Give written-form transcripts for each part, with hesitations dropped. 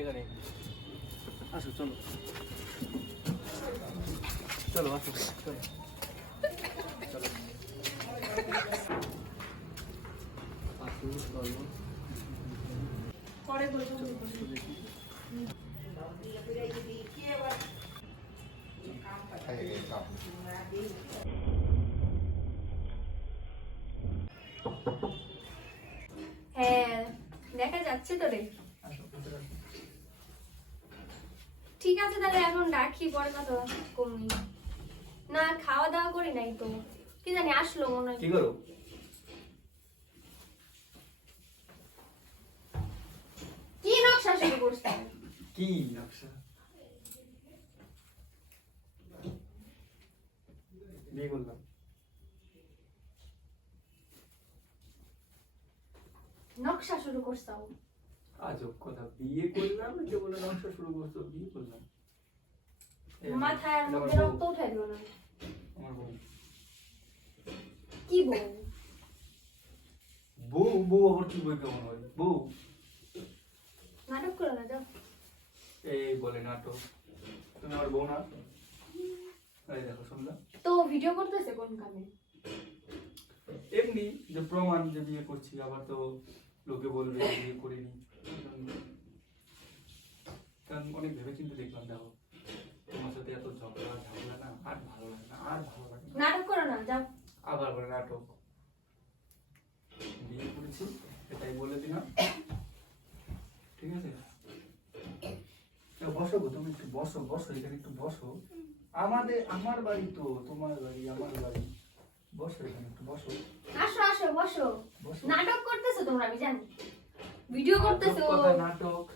এখানে আসো, চলো চলো, আসো, চলো চলো আসো, চলো পরে বলবো। হ্যাঁ দেখা যাচ্ছে তো রে। ঠিক আছে তাহলে এখন রাখি, পরে কথা কমনি। না খাওয়া দাওয়া করি নাই তো, কি জানি আসলো মনে হয়। কি করো? কি নকশা শুরু করছে? কি নকশা? বিয়ে করলাম। নকশা শুরু করছাও? আজব কথা, বিয়ে করলাম এটা বলে নকশা শুরু করছো? বিয়ে করলাম মাথায় আর মধ্যে রক্ত উঠাই দিও না। আমার বউ। কি বউ? বউ বউ আবার কি বই কেমন হয়? বউ নাটক করো না, যাও। এই বলে নাটক? তুমি আমার বউ না? এই দেখো শুনলাম তো ভিডিও করতেছে কোন কামে? এমনি যে প্রমাণ যে বিয়ে করছি, আবার তো লোকে বলবে যে বিয়ে করিনি। কারণ অনেক ভেবে চিন্তে দেখলাম, দেখো তোমার সাথে এত ঝগড়া ঝামেলা না, আর ভালো লাগে না, আর ভালো লাগে না। নাটক করো না, যাও। আবার বলে নাটক। বিয়ে করেছি এটাই বলে দিলাম, ঠিক আছে? বসো গো, তুমি একটু বসো, বসো এখানে একটু বসো। আমার বাড়ি তো, তোমার বাড়ি আমার বাড়ি। বসো এখানে একটু বসো। আসো আসো, বসো। বসো। নাটক করতেছো তোমরা, আমি জানি। ভিডিও করতেছো। নাটক,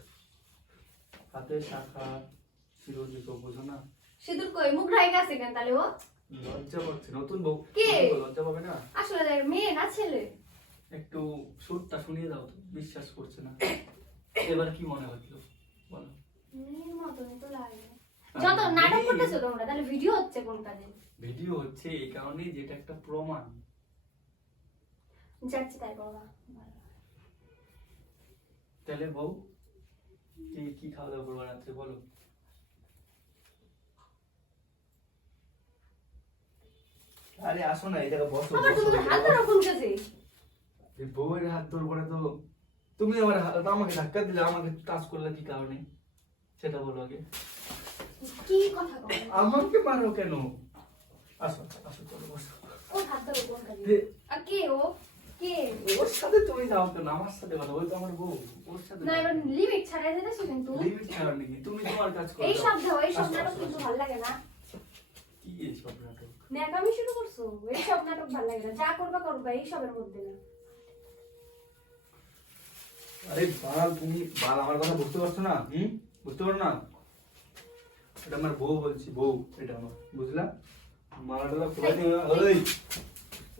হাতে শাখা সিঁদুর দিতো, বোঝো না? সিঁদুর কই? মুখ ঢাকা গেছে কেন তাহলে ও? লজ্জা পাচ্ছে, নতুন বউ কে? লজ্জা পাবে না? আসলে মেয়ে না ছেলে? একটু সুরটা শুনিয়ে দাও তো, বিশ্বাস করছে না। এবার কি মনে হলো বলো? মেয়ের মতনই তো লাগে। যত নাটক করতেছো তোমরা, তাহলে ভিডিও হচ্ছে কোন কাজে? ভিডিও হচ্ছে এই কারণে যেটা একটা প্রমাণ। যাচ্ছে তাই বাবা। তাহলে বউ কি কি খাওয়া দাওয়া করবার আছে বলো? আরে আসো না, এই জায়গা বসো। আবার তুমি হাত ধরো কোন কাজে? এই বউয়ের হাত ধরবো তো? তুমি আমার আমাকে ধাক্কা দিলে, আমাকে টাচ করলে কি কারণে সেটা বলো আগে। কি কথা কও? আমাকে মারো কেন? আসো আসো, চলো বসো। ও হাত ধরো কোন কাজে? দে। আর কে ও? কে? ওর সাথে তুমি যাও কেন? আমার সাথে কথা, ওই তো আমার বউ। ওর সাথে না এবার লিমিট ছাড়াই যেতেছো কিন্তু। লিমিট ছাড়া নাকি? তুমি তোমার কাজ করো। এই সব দাও, এই সব আসো, নাটক আসো, কিন্তু আসো। ভালো লাগে না। কি এই সব নাটক? ন্যাকামি শুরু করছো? এই সব নাটক ভালো লাগে না। যা করবা করবা, এই সবের মধ্যে না। আরে বাল, তুমি বাল আমার কথা বুঝতে পারছো না? বুঝতে পারো না? এটা আমার বউ বলছি, বউ এটা আমার, বুঝলা? মালাটা খুলে দিয়ে ওই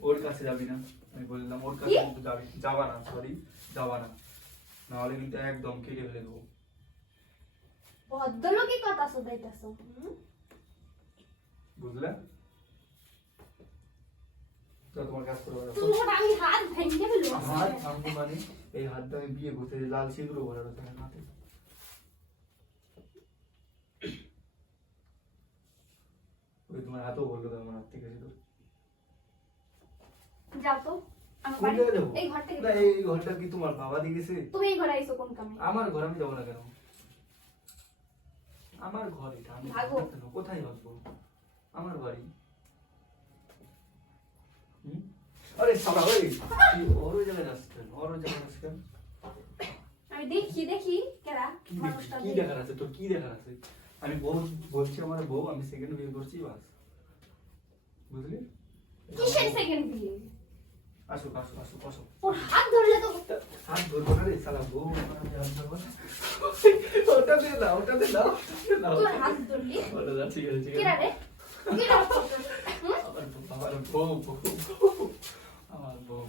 ওর কাছে যাবি না, আমি বললাম। ওর কাছে কিন্তু যাবা না, সরি যাবা না, না হলে কিন্তু একদম কেটে ফেলে দেবো। ভদ্রলোকই কথা শোধাইতেছো। বুঝলে? তো তোমার কাজ করবো না। তুমি ভাবে আমি হাত ভেঙে ফেলবো? হাত ভাঙবো মানে এই হাতটা আমি বিয়ে করতে লাল সিঁদুর ভরা রয়েছে আমার হাতে। ওই তোমার হাতও বললো তো আমার হাত থেকে সিঁদুর। যাও তো আমার কোন বাড়ি। জায়গায় যাবো? এই ঘর থেকে না, যাও। এই ঘরটা কি তোমার বাবা দিয়ে গেছে? তুমি এই ঘরে আইছো কোন কামে? আমার ঘর, আমি যাবো না কেন? আমার ঘর এটা, আমি ভাগো। যাবো কেন? কোথায় ভাগবো? আমার বাড়ি। আরে সালা, ওই তুই ওর ওই জায়গায় যাস কেন? ওর ওই জায়গায় যাস কেন? আমি দেখি দেখি কেরা কি মানুষটা কি দেখার আছে তোর? কি দেখার আছে? আমি বউ বলছি, আমার বউ, আমি সেকেন্ড বিয়ে করছি, বাস। বুঝলি? কিসের সেকেন্ড বিয়ে? আসো আসো আসো, বসো। ওর হাত ধরলে তো হাত ধরবো না রে সালা, বউ আমার, আমি হাত ধরবো না। ওটা দে না, ওটা দে না, তোর হাত ধরলি। ওটা দে, ঠিক আছে ঠিক কেরা আছে। রে? কেরা? আমার বউ, আমার বউ,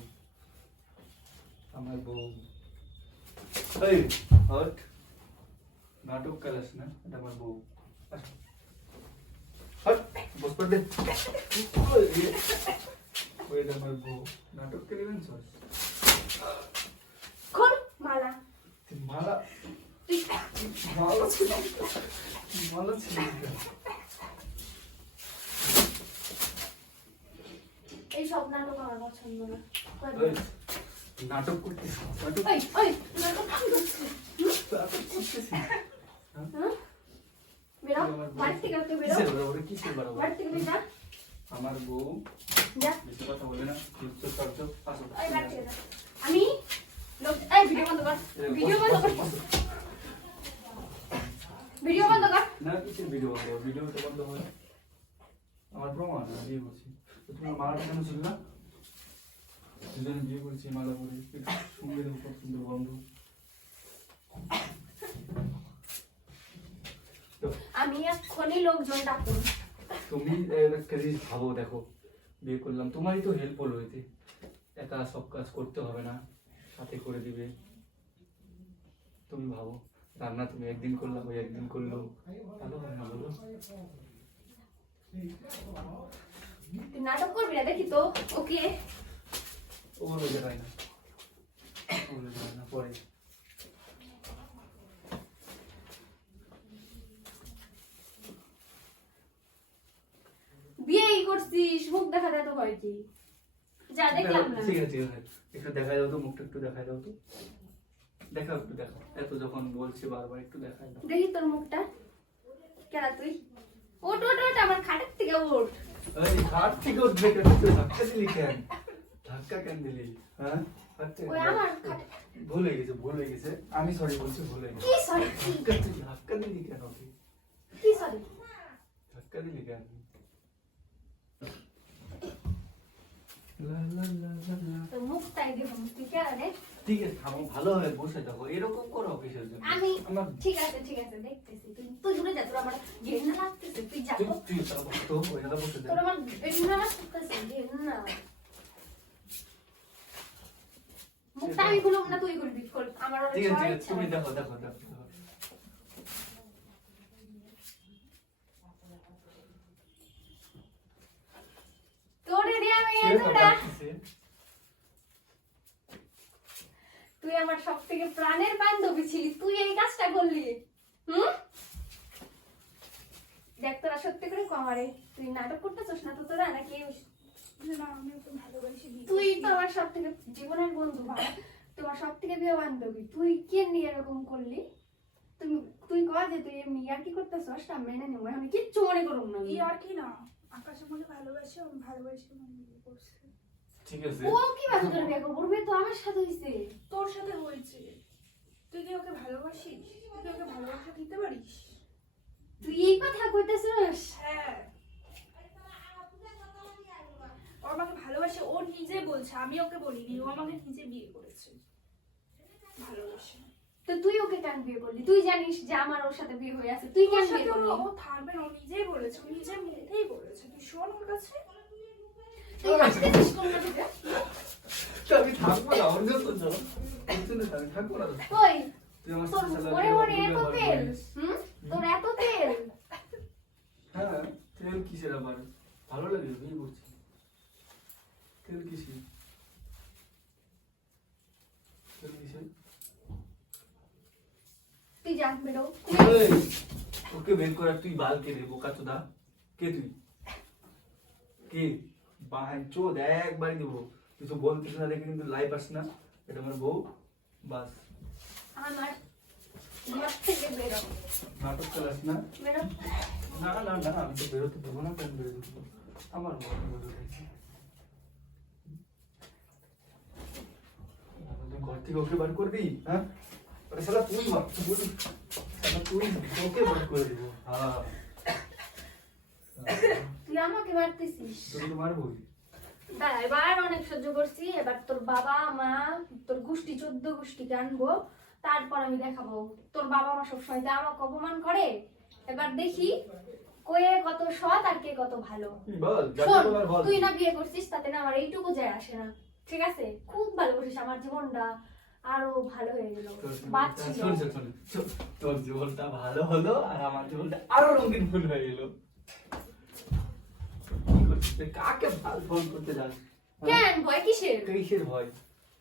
আমার বউ। এই হট, নাটক করিস না, এটা আমার বউ। আসো হট, বস পড় দে। ওই এটা আমার বউ। নাটক করে নেন সস। খোল মালা। মালা তুই ভালো ছিল ভালো ছিল এই সব নাটক আমার পছন্দ না এই, নাটক করতেছি নাটক ওই ওই নাটক কি করছিস নাটক করতেছি হ্যাঁ বেরো বাড়ি থেকে ওকে বেরো কিসের বরাবর কিসের বরাবর বাড়ি থেকে বেরো যা আমার বউ যা বেশি কথা বলে না চুপ চুপ আসো ওই বাড়ি থেকে যা আমি লোক এই ভিডিও বন্ধ কর ভিডিও বন্ধ কর ভিডিও বন্ধ কর না কিসের ভিডিও তো বন্ধ হয় আমার প্রমাণ আমি বিয়ে করছি তো তোমার মালাটা কেন ছিল না দুজনে বিয়ে করেছি মালা পরে সঙ্গে দেবো কত সুন্দর বন্ধ আমি এক্ষুনি লোকজন ডাকুন তুমি একটা জিনিস ভাবো দেখো বিয়ে করলাম তোমারই তো হেল্প হলো এতে একা সব কাজ করতে হবে না সাথে করে দিবে তুমি ভাবো রান্না তুমি একদিন করলাম ওই একদিন করলো ভালো হবে না বলো তুই নাটক করবি না দেখি তো ওকে ওর ওই জায়গায় না ওর ওই জায়গায় না পরে বিয়েই করছিস মুখ দেখা দেয় তো হয় কি যা দেখলাম না ঠিক আছে একটু দেখাই দাও তো মুখটা একটু দেখাই দাও তো দেখাও একটু দেখাও এত যখন বলছে বারবার একটু দেখাই দাও দেখি তোর মুখটা কেন তুই ওট ওট ওট আমার খাটের থেকে ওঠ এই ঘাট থেকে উঠবে কেন তুই ধাক্কা দিলি কেন ধাক্কা কেন দিলি হ্যাঁ ওই আমার খাটে ভুল হয়ে গেছে আমি সরি বলছি ভুল হয়ে গেছে কি সরি ধাক্কা দিলি কেন তুই কি সরি ধাক্কা দিলি কেন লা লা লা লা লা। তোর মুখটাই দেখুন তুই কেন রে ঠিক আছে থামো ভালো হবে বসে থাকো এরকম করো অফিসের জন্য আমি আমার ঠিক আছে দেখতেছি তুই তুই দূরে যা তোর আমার ঘেন্না লাগতেছে তুই যা তো। তুই চলো বসে তো ওই জায়গা বসে তোর আমার ঘেন্না লাগতেছে ঘেন্না মুখটা আমি খুলব না তুই খুলবি খোল আমার অনেক ঠিক আছে সবার ঠিক আছে ইচ্ছা তুমি হয়। দেখো দেখো দেখো তোরে রে আমি কে এতটা ডাকতেছে? তুই আমার সবথেকে প্রাণের বান্ধবী ছিলি তুই এই কাজটা করলি হুম দেখ তোরা সত্যি করে কমারে তুই নাটক করতেছস না তো তোরা নাকি না আমি ওকে ভালোবাসি বিয়ে তুই করছি। তো আমার সবথেকে জীবনের বন্ধু ভাই তোমার সবথেকে প্রিয় বান্ধবী তুই কে নিয়ে এরকম করলি তুমি তুই কয় যে তুই এমনি আর কি করতেছস না মেনে নেবো আমি কিচ্ছু মনে করুম না আমি। এই আর কি না আকাশ আমাকে ভালোবাসে আমি ভালোবাসি আমাকে বিয়ে করছে ঠিক আছে ও কি বাজে করে বিয়ে করবো বিয়ে তো আমার সাথে হইছে তোর সাথে হয়েছে তুই কি ওকে ভালোবাসিস তুই কি ওকে ভালোবাসা দিতে পারিস তুই এই কথা কইতেছস হ্যাঁ ও আমাকে ভালোবাসে ও নিজে বলছে আমি ওকে বলিনি ও আমাকে নিজে বিয়ে করেছে ভালোবাসে তো তুই ওকে কেন বিয়ে করলি তুই জানিস যে আমার ওর সাথে বিয়ে হয়ে আছে তুই কেন ওর বিয়ে সাথে করলি ও থাকবে না ও নিজেই বলেছে ও নিজের মুখেই বলেছে তুই শোন ওর কাছে তুই আসতেছিস কোন না থেকে তো আমি থাকবো না অন্য তো যাও পিছনে আমি থাকবো না ওই তুই আমার তোর সাথে মনে মনে এত ব্যবহার তেল করিস। তোর এত তেল হ্যাঁ তেল কিসের আবার ভালো লাগে বিয়ে করছি তেল কিসের তেল কিসের তুই যা বেরো এই, ওকে বের করে তুই বাল কে রে বোকা চোদা কে তুই কে বাহান চোদ একবারই দেবো তুই তো বলতিস না দেখে কিন্তু লাইভ আস না এটা আমার বউ বাস আমার ঘর থেকে বেরো নাটক চালাস না বেরো না না না আমি তো বেরোতে দেবো না কেন বেরোতে দেবো আমার ঘর বেরোতে ঘর থেকে ওকে বার করবি হ্যাঁ আরে শালা তুই মার তুই বলি শালা তুই ওকে বার করে দেবো হ্যাঁ তুই আমাকে মারতেছিস তুই তো মারবই দাঁড়া এবার অনেক সহ্য করছি এবার তোর বাবা মা তোর গোষ্ঠী 14 গোষ্ঠীকে আনবো তারপর আমি দেখাবো তোর বাবা মা সবসময় যা আমাকে অপমান করে এবার দেখি কয়ে কত সৎ আর কে কত ভালো বল শোন, যাকে বলার বল তুই না বিয়ে করছিস তাতে না আমার এইটুকু যায় আসে না ঠিক আছে খুব ভালো করিস আমার জীবনটা আরো ভালো হয়ে গেল বাচ্চি শোন শোন শোন শোন, তোর জীবনটা ভালো হলো আর আমার জীবনটা আরো রঙিন ফুল হয়ে গেল কি করছিস তুই? কাকে ফোন করতে যাস কেন ভয় কিসের কিসের ভয়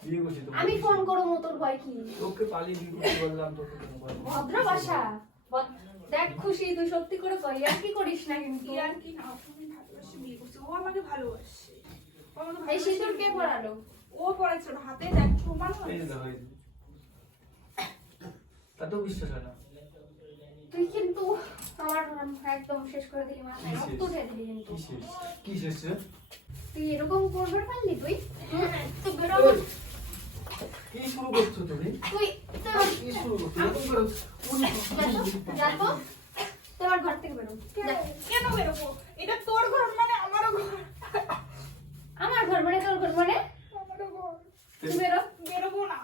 বিয়ে করছি তো আমি ফোন করবো তোর ভয় কি? তোকে পালিয়ে বিয়ে করতে বললাম তোকে কেন ভয়? ভদ্র ভাষা। দেখ খুশি, তুই সত্যি করে কই, আর কি করিস না কিন্তু। আর কি না, তুমি ভালোবাসে বিয়ে করছে, ও আমাকে ভালোবাসে। ও আমাকে এই ভালোবাসে। সিঁদুর কে পরালো? ও পড়েছে, ওর হাতে দেখ সমান এই হয়। যে দেখো, এই যে। তাতেও বিশ্বাস হয় না। তুই কিন্তু আমার একদম শেষ করে দিলি, মাথায় কি শেষ? রক্ত উঠে দিলি কিন্তু। কি শেষ? কি শেষ রে? তুই এরকম করবে পারলি তুই? তুই বেরো। কি শুরু করছো তুমি? তুই কি শুরু করছো? এরকম করে যা তো, তুই আমার ঘর থেকে বেরো। কেন যা। কেন বেরোবো? এটা তোর ঘর মানে আমারও ঘর। আমার ঘর মানে তোর ঘর মানে? আমারও ঘর। তুই বেরো। বেরোবো না।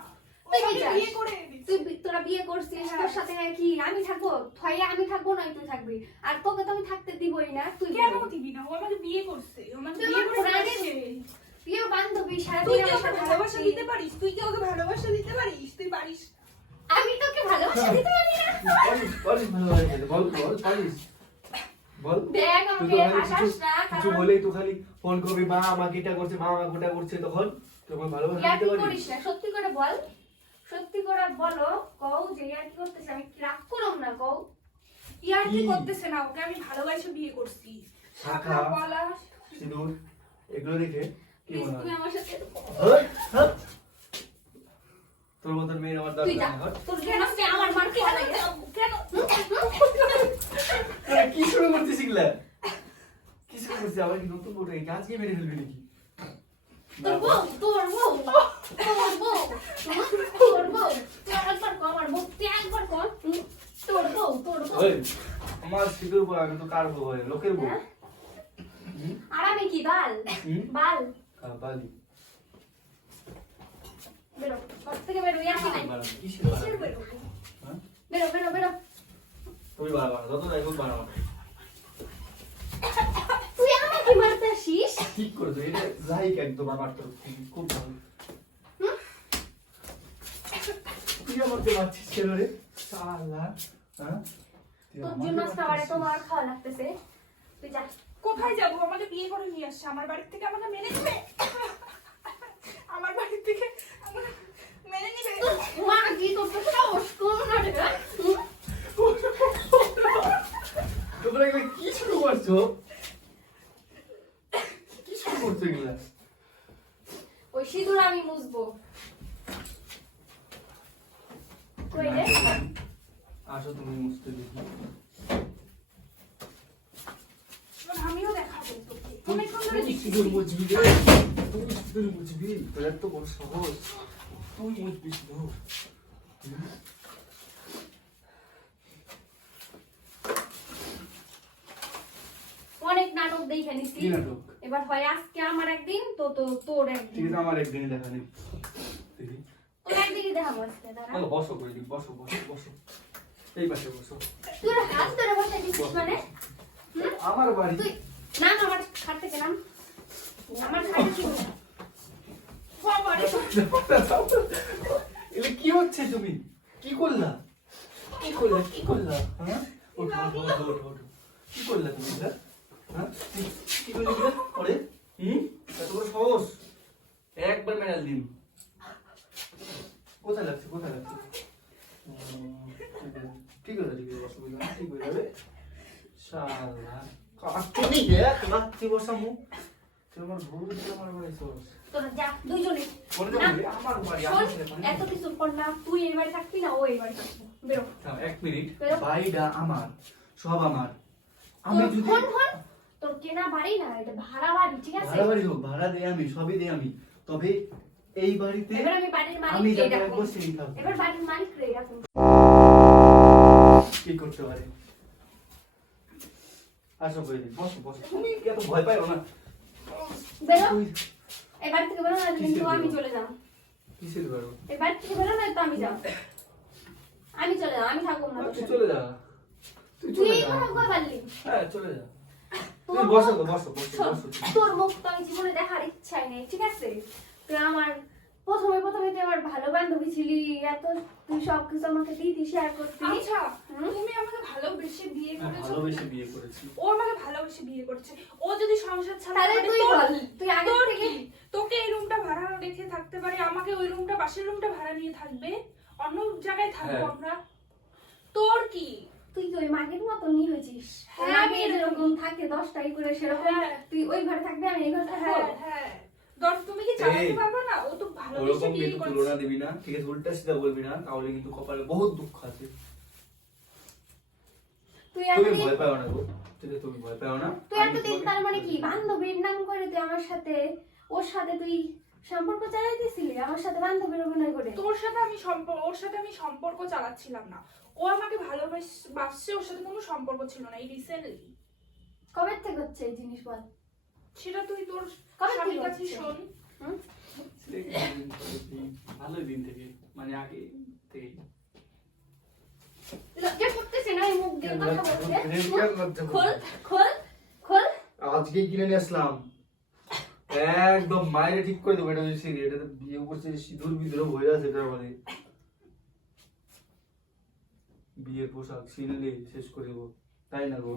ও তুই কি আমাকে চাস? বিয়ে করে দিচ্ছে। তোরা বিয়ে করছিস, তোর সাথে কি আমি থাকবো? থয়ে আমি থাকবো নয় তুই থাকবি। আর তোকে তো আমি থাকতে দিবই না। তুই কেন বেরো। দিবি না? ও আমাকে বিয়ে করছে। ও আমাকে তুই বিয়ে আমার করে প্রাণের দিচ্ছে। প্রিয় বান্ধবী, তুই সারাদিন কি আমার ওকে সাথে ভালোবাসা থাকছিস। দিতে পারিস? তুই কি ওকে ভালোবাসা দিতে পারিস? তুই পারিস? আমি তোকে ভালোবাসা দিতে পারি না। পালিস, পালিস ভালোবাসা দিতে। বল, বল, পালিস। বল। দেখ তুই আমাকে তো খালি হাসাস না, কিছু কারণ বলেই তো খালি ফোন করবি, মা আমাকে এটা করছে, মা আমাকে ওটা করছে, তখন তোমার ভালোবাসা ইয়ার দিতে কি পারিস? করিস না, সত্যি করে বল। সত্যি করে বলো, কও যে ইয়ার কি করতেছ, আমি কি রাগ করব না কও। ইয়ার কি কি? করতেছে না? ওকে আমি ভালোবাসা বিয়ে করছি। শাখা, শাখা পলা সিঁদুর, এগুলো দেখে কি প্লিজ মনে তুই হয়? আমার সাথে হ্যাঁ, হ্যাঁ। তোর মতন মেয়ের আমার তুই দরকার যা, নেই, হট। তোর কেন আমার মার কি কেন লাগে? কেন আরে, কি শুরু করছিস এগুলা? কি শুরু করছিস? আবার কি নতুন বউটা এই গাছকে মেরে ফেলবি নাকি? তোর বউ, তোর বউ, তোর বউ, তোর বউ, তুই একবার কর, আমার বউ, তুই একবার কর, তোর বউ, তোর বউ। ওই, আমার সিঁদুর পরা, আমি তো কার বউ হয়? লোকের বউ। হ্যাঁ? হুম? আর আমি কি বাল? হুম? বাল, বালি। বেরো, ঘর থেকে বেরো, ইয়ার কি নাই। বাড়ানো, কিসের কিসের বাড়ানো? বেরোবো? হ্যাঁ? বেরো, বেরো, বেরো। তুই বাড়াবা না, যত যাই হোক বাড়াবা না। তুই আমাকে মারতে আসিস? ঠিক করেছো, এটা লাইক একদম আমার তরফ থেকে, খুব ভালো। তুই আমাকে মারছিস কেন রে? শালা, হ্যাঁ? তুই তোর আমাকে জন্য আজকে আমার এত মারছিস? মার খাওয়া লাগতেছে। তুই যা। কোথায় যাবো? আমাকে বিয়ে করে নিয়ে আসছে, আমার বাড়ির থেকে আমাকে মেনে নিবে? আমার বাড়ির থেকে আমাকে মেনে নিবে? মা কি তোর তো সাহস কম না রে? তোমরা এগুলো কি শুরু করছো? কি শুরু করছো এগুলা? ওই সিঁদুর আমি মুছবো। কই রে? আসো তুমি মুছতে দেখি। এবার আমিও দেখাবো তোকে। তুই অনেকক্ষণ ধরে তুই দেখছি। সিঁদুর মুছবি রে? তুই সিঁদুর মুছবি? তোর এত বড় সাহস? তুই মুছবি সিঁদুর? হুম? অনেক নাটক দেখে নিছি। কি নাটক? এবার হয় আজকে আমার একদিন, তো তোর ঠিক একদিন। আছে, আমার একদিনই দেখা নেই। দেখি। তোর একদিনই দেখাবো আজকে, দাঁড়া। তাহলে বসো করে দিই, বসো, বসো, বসো। এই পাশে বসো। তুই ওর হাত ধরে বসাই দিছিস মানে? হুম? আমার বাড়ি। তুই নাম আমার খাট থেকে নাম। আমার খাটে কি হলো? বাবা রে, এগুলো কি হচ্ছে তুমি? কি করলা? কি করলা? কি করলা? হ্যাঁ? ওঠো, ওঠো, ওঠো, ওঠো, ওঠো। কি করলা তুমি এটা? হ্যাঁ? কি করলি এটা? ওরে? হুম? এত বড় সাহস? একবার মেডাল দিন। কোথায় লাগছে? কোথায় লাগছে? ঠিক আছে, ঠিক আছে, অসুবিধা নেই, ঠিক হয়ে যাবে। শালা, কাটুনি রে, কাটতি বসামু। তুই আমার বউ দিয়ে আমার বাড়ি চল। তোরা যা, দুইজনে। বলে না, দেবো, আমার বাড়ি, শোন, আমার ছেলে বাড়ি। এত কিছু কর না, তুই এই বাড়ি থাকবি না, ও এই বাড়ি থাকবে। বেরো। দাও, এক মিনিট। বেরো। বাড়িটা আমার, সব আমার। আমি তোর যদি ফোন ফোন, তোর কেনা বাড়ি না, এটা ভাড়া বাড়ি, ঠিক আছে? ভাড়া বাড়ি হোক, ভাড়া দেই আমি, সবই দেই আমি, তবে এই বাড়িতে এবার আমি বাড়ির আমি মালিক রে যাকে ডাকবো। রাখবো সেই থাকবে। এবার বাড়ির মালিক রে ডাকবো। কি করতে পারে? আসো বইদি, বসো, বসো। তুমি কি এত ভয় পাও না? বেরো। তুই- এই বাড়ি থেকে বেরো না, কিন্তু আমি চলে যাব। কিসের বেরো? এই বাড়ি থেকে বেরো না, তো আমি যাব। আমি চলে যাব, আমি থাকবো না তোর তুই সাথে। চলে যা। তুই তুই চলে এই যা। কথা কই পারলি? হ্যাঁ, চলে যা। তোর তুমি বসো, মুখ- বসো, বসো, শোন, বসো। তোর মুখ তো আমি জীবনে দেখার ইচ্ছাই নেই, ঠিক আছে? তুই আমার প্রথমে তুই আমার ভালো বান্ধবী ছিলি, এত তুই সবকিছু আমাকে দিতি, শেয়ার করতি। আচ্ছা, হুম? তুমি আমাকে ভালো ভালোবেসে বিয়ে করেছে, ভালোবেসে বিয়ে করেছি। ও আমাকে ভালোবেসে বিয়ে করছে। ও যদি সংসার ছাড়া তাহলে করে, তুই তোর- বল, তুই আগে তোর থেকে কি? তোকে এই রুমটা ভাড়া রেখে থাকতে পারে, আমাকে ওই রুমটা, পাশের রুমটা ভাড়া নিয়ে থাকবে, অন্য জায়গায় থাকবো হ্যাঁ। আমরা। তোর কি? তুই তো ওই মাগের মতনই হয়েছিস। হ্যাঁ, আমি যেরকম থাকে 10টাই করে সেরকম হ্যাঁ। তুই ওই ঘরে থাকবি, আমি এই ঘরে থাকবো। হ্যাঁ হ্যাঁ, তুমি কি চালাতে এই, পারবে না? ও তো ভালোবেসে ওরকম বিয়ে কিন্তু করছে। তুলনা দিবি না, ঠিক আছে? উল্টা সিধা বলবি না, তাহলে কিন্তু কপালে বহুত দুঃখ আছে। তুই তুমি এতদিন ভয় পাও না গো, ঠিক আছে? তুমি ভয় পাও না। তুই এতদিন তার মানে কি বান্ধবীর নাম করে তুই আমার সাথে, ওর সাথে তুই সম্পর্ক চালাইতেছিলি, আমার সাথে বান্ধবীর অভিনয় করে। তোর সাথে আমি ওর সাথে আমি সম্পর্ক চালাচ্ছিলাম না। ও আমাকে ভালোবাসছে, ওর সাথে কোনো সম্পর্ক ছিল না। এই রিসেন্টলি। কবে থেকে হচ্ছে এই জিনিস বল? সেটা তুই তোর কবে থেকে স্বামীর কাছে হচ্ছে? শোন। হুম? ভালোই দিন থেকে, মানে আগে থেকে। লজ্জা করতেছে না এই মুখ দিয়ে কথা বলতে? লজ্জা খোল খোল খোল। আজকেই কিনে নিয়ে আসলাম, একদম মায়ের ঠিক করে দেবো। এটা হচ্ছে এটাতে বিয়ে করছে, সিঁদুর বিদ্রোহ হয়ে আছে, এটা মানে বিয়ের পোশাক ছিনলে শেষ করে দেবো, তাই না গো?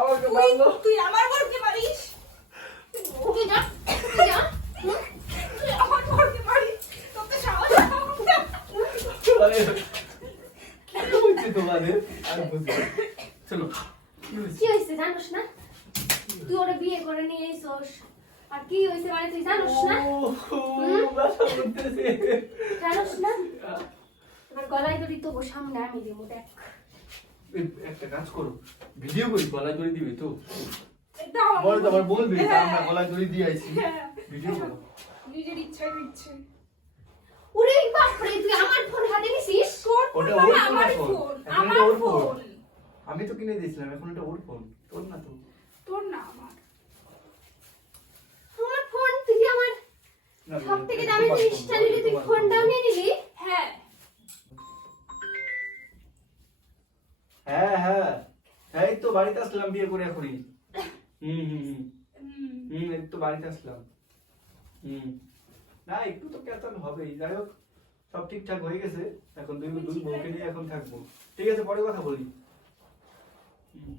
আমাকে মারলো। তুই আমার বরকে মারিস? তুই যা তুই যা। তুই আমার বরকে মারিস? তোর তো সাহস কি হচ্ছে তোমাদের? আমি বুঝি না। চলো, কি হয়েছে? কি হয়েছে জানোস না? তুই ওরে বিয়ে করে নিয়ে এসোস, আর কি হয়েছে মানে তুই জানোস না? ব্যথা করতেছে। জানোস না? এবার গলায় দড়ি তো সামনে আমি দেবো, দেখ। একটা কাজ করো, ভিডিও করি, গলায় দড়ি দিবে তো? দাও। বলে তো আবার বলবি, হ্যাঁ। আমরা গলায় দড়ি দিয়ে আইছি। হ্যাঁ। ভিডিও করো। নিজের ইচ্ছায় দিচ্ছে। ওরে বাপ রে, তুই আমার ফোন হাতে নিছিস? তোর ফোন ওটা মানে ওর ফোন আমার এখন। ফোন, এখন আমার এটা ওর ফোন। ফোন। আমি তো কিনে দিয়েছিলাম, এখন এটা ওর ফোন, তোর না তো। তোর না আমার। আমার ফোন তুই আমার না, সব থেকে এটা দামি তোমার জিনিসটা ফোন, নিলি, তুই তোমার ফোনটাও ফোন। নিয়ে নিলি? হ্যাঁ। হ্যাঁ হ্যাঁ, এই তো বাড়িতে আসলাম বিয়ে করে এখনই। হুম হুম হুম হুম। হুম, এই তো বাড়িতে আসলাম। হুম, না একটু তো কেতন হবেই। যাই হোক, সব ঠিকঠাক হয়ে গেছে। এখন দুই বউকে নিয়ে এখন থাকবো, ঠিক আছে? পরে কথা বলি। হুম,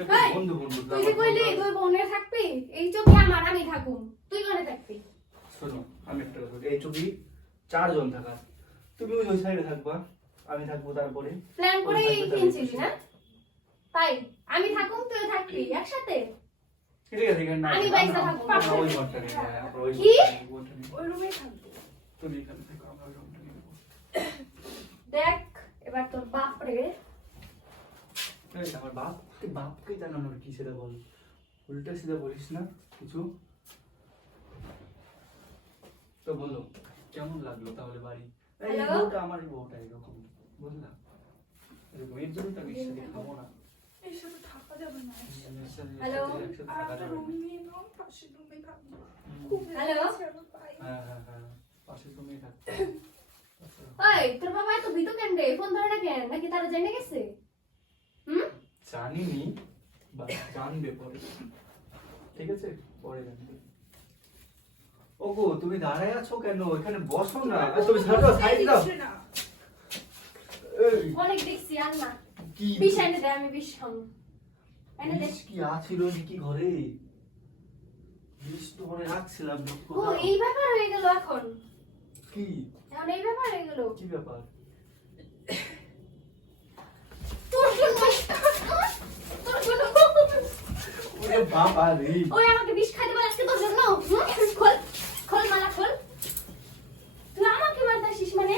একটু এই, বন্ধু বন্ধু তুই যে কইলি তুই বোনে থাকবি, এই চোখে আমার আমি থাকুম, তুই কোনে থাকবি? শোনো, আমি একটা কথা বলি, এই ছবি 4 জন থাকার, তুমি ওই সাইডে থাকবা, আমি থাকবো তারপরে। প্ল্যান করে ওই থাকবে, কিনছিলি না? তাই আমি থাকুম তুই থাকবি একসাথে? ঠিক আছে, এখানে না আমি বাইসা থাকবো। আমরা ওই ঘরটা নিয়ে যাই, আমরা ওই কি? ঘরটা নিয়ে যাই। ওই রুমেই থাকবো। তুমি এখানে থাকো, আমরা ওই রুমটা নিয়ে যাবো। দেখ এবার তোর বাপ রে। এই, আমার বাপকে জানানোর কি সেটা বল, উল্টা সিধা বলিস না কিছু। তো বলো, কেমন লাগলো তাহলে বাড়ি? এই Hello? বউটা, আমার এই বউটা এরকম, বুঝলাম? এরকম, এর জন্য তো আমি একসাথে খাবো না। এর সাথে থাকা যাবে না। Hello? একসাথে আর থাকা একটা যাবে রুম না। নিয়ে নাও, পাশের রুমে থাকবো। হুম। খুব Hello? লেগেছে আমার পায়ে। হ্যাঁ হ্যাঁ হ্যাঁ, পাশে তুমি থাকতে। ওই তোর বাবা এত ভীতু কেন রে? ফোন ধরে না কেন? নাকি তারা জেনে গেছে? হুম? জানিনি, বা জানবে পরে, ঠিক আছে? পরে জানবে। ওগো, তুমি দাঁড়ায় আছো কেন? এখানে বসো না। আর তুমি ছাড়ো, সাইড দাও। দিচ্ছে না। এই, অনেক দেখছি আর না। কি বিষ এনে দে, আমি বিষ খাম। এনে দে। বিষ কি আছিল কি ঘরে? বিষ তো ঘরে রাখছিলাম। ও এই ব্যাপার হয়ে গেল এখন। কি এখন এই ব্যাপার হয়ে গেল। কি ব্যাপার? তোর জন্য তোর জন্য ওরে বাবা রে, ওই আমাকে বিষ খাইতে বলে আজকে তোর জন্য। হুম? খোল খোল মালা খোল। তুই আমাকে মারতে আসিস মানে?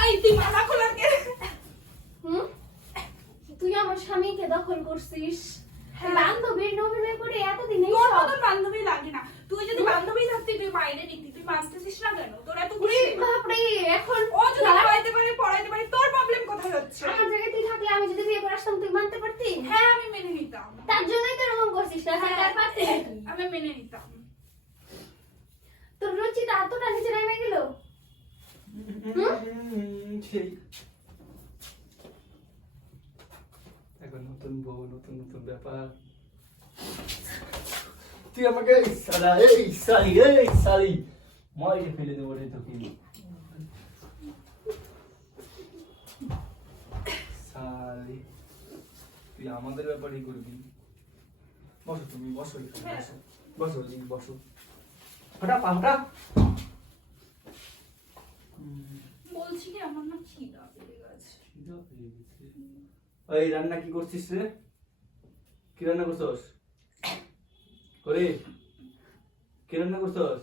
এই, তুই মানা খোলার কে? হুম? তুই আমার স্বামীকে দখল করছিস। হ্যাঁ। বান্ধবীর অভিনয় করে এতদিন এই তোর সব। মতন বান্ধবী লাগে না। তুই যদি বান্ধবী থাকতি, তুই বাইরে নিতি। তুই মানতেছিস না কেন? তোর এত ওরে খুশি। বাপরে, এখন ও যদি পড়াইতে পারে, পড়াইতে পারে, তোর প্রবলেম কোথায় হচ্ছে? আমার জায়গায় তুই থাকলে আমি যদি বিয়ে করে আসতাম তুই মানতে পারতি? হ্যাঁ, আমি মেনে নিতাম। তার জন্যই তো এরকম করছিস না? তার পারতি নাকি? আমি মেনে নিতাম। তোর রুচিটা এতটা নিচে সেই এখন নতুন বউ, নতুন নতুন ব্যাপার। তুই আমাকে এই সালি মাইরে ফেলে দেবো রে তোকে। সালি তুই আমাদের ব্যাপারই করবি। বসো তুমি, বসো এখানে, বসো বসো এদিকে বসো। হঠাৎ হঠাৎ বলছি কি আমার না খিদা পেয়ে গেছে। ওই রান্না কি করছিস রে? কি রান্না করছস? করে কি রান্না করছস?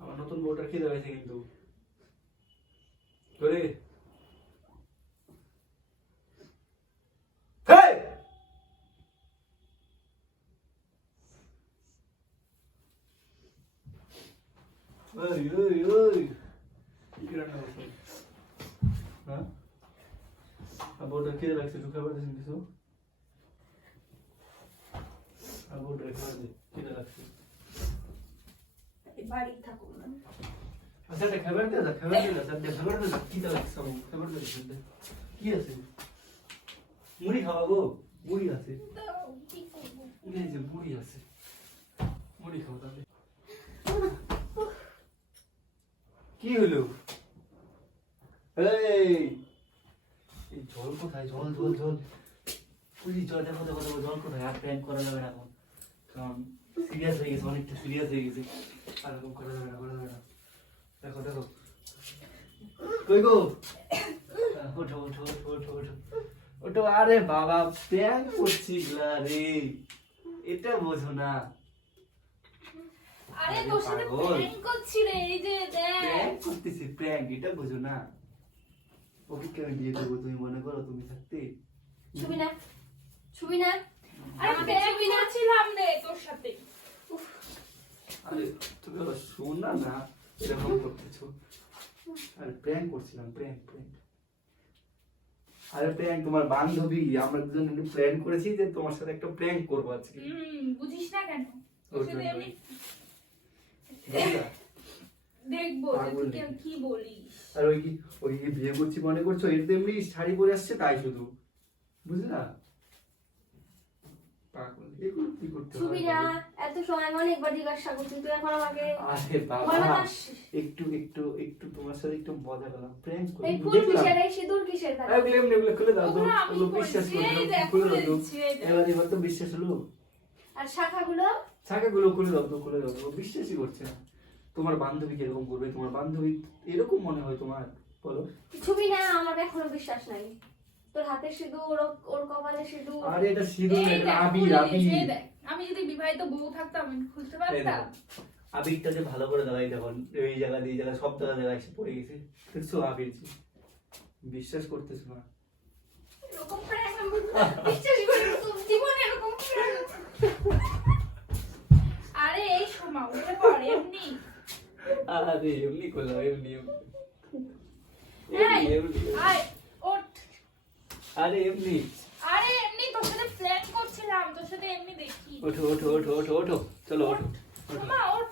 আমার নতুন বউটার খিদে হয়েছে কিন্তু। করে হেই! ওই ওই ওই কি রান্না করছস? হ্যাঁ? আর বউটার খিদে লাগছে, একটু খাবার দিয়েছেন কিছু? আর বউটার খাবার দে, খিদে লাগছে। বাড়ি থাকুক না। আচ্ছা এটা খাবার দে, খাবার দে, খাবার দে, খিদে লাগছে আমার, খাবার দে, কি আছে? মুড়ি খাওয়াবো? মুড়ি আছে, দাও, কি করবো? এই যে মুড়ি আছে, মুড়ি খাও তাহলে। কি হলো? এই জল কোথায়? জল জল জল ওই জল, দেখো দেখো দেখো জল কোথায়? আর প্র্যাঙ্ক করা যাবে না এখন, কারণ সিরিয়াস হয়ে গেছে, অনেকটা সিরিয়াস হয়ে গেছে। আর এরকম করা যাবে না, করা যাবে না। দেখো দেখো কই গো? ওঠো ওঠো ওঠো ওঠো ওঠো ওঠো। আরে বাবা প্র্যাঙ্ক করছিলা রে, এটা বোঝো না। আরে তোর সাথে পাগল। প্র্যাঙ্ক করছি রে, এই যে দেখ। প্র্যাঙ্ক করতেছি, প্র্যাঙ্ক, এটা বোঝো না। ওকে কেন বিয়ে করবো তুমি মনে করো তুমি থাকতে? ছবি না, ছবি না। আরে প্র্যাঙ্ক করছিলাম রে তোর সাথে। আরে তুমি ওরা শোনা না, এরকম করতেছো। আরে প্র্যাঙ্ক করছিলাম, প্র্যাঙ্ক প্র্যাঙ্ক। আরে প্র্যাঙ্ক, তোমার বান্ধবী, আমরা দুজন একটু প্ল্যান করেছি যে তোমার সাথে একটা প্র্যাঙ্ক করবো আজকে। বুঝিস না কেন? তোর সাথে এমনি বুঝলা? দেখবো যে পাগল তুই নাকি? কি বলিস। আর ওই কি বিয়ে করছি মনে করছো? এর তো এমনি শাড়ি পরে আসছে তাই শুধু, বুঝলা? পাগল, এগুলো কি করতে ছবি হয়? না, এত সময় আমি অনেকবার জিজ্ঞাসা করছি, তুই এখন আমাকে আরে বাবা বলবে না। একটু একটু একটু তোমার সাথে একটু মজা করলাম, প্র্যাঙ্ক এই করলাম, ফুল দেখলাম। কিসের, এই সিঁদুর কিসের তারা? এগুলো এমনি এগুলো খুলে দাও তো, ওগুলো আমি ওগুলো বিশ্বাস করেছি, করো, এই দেখ, খুলে দাও তো। খুলেছি, এই দেখ। এবার তো বিশ্বাস হলো। আর শাখাগুলো? শাখাগুলো খুলে দাও তো, খুলে দাও তো, ও বিশ্বাসই করছে না। তোমার বান্ধবী কিরকম করবে? তোমার বান্ধবী এরকম মনে হয় তোমার? বলো। ছবি না, আমার এখনো বিশ্বাস নাই। তোর হাতে সিঁদুর, ওর কপালে সিঁদুর। আরে এটা সিঁদুর না, এই এটা দেখ, আবির, খুলে আবির। দিয়েছি, এই দেখ। আমি যদি বিবাহিত বউ থাকতাম আমি খুলতে এই পারতাম। দেখো, আবিরটা যে ভালো করে দাও, এই দেখো এই জায়গা দিয়ে এই জায়গা সব জায়গায় এসে পড়ে গেছে, দেখছো আবির যে? বিশ্বাস করতেছো না? এরকম prank আমি বিশ্বাসই করি না, তোর জীবনে এরকম prank। আরে এই সময় উঠে পড় এমনি। আরে এমনি করলাম, এমনি এই, এমনি। আয়, ওঠ। আরে এমনি। আরে এমনি তোর সাথে প্ল্যান করছিলাম, তোর সাথে এমনি দেখি। ওঠো ওঠো ওঠো ওঠো ওঠো, চলো ওঠো ওঠো। মা ওঠ।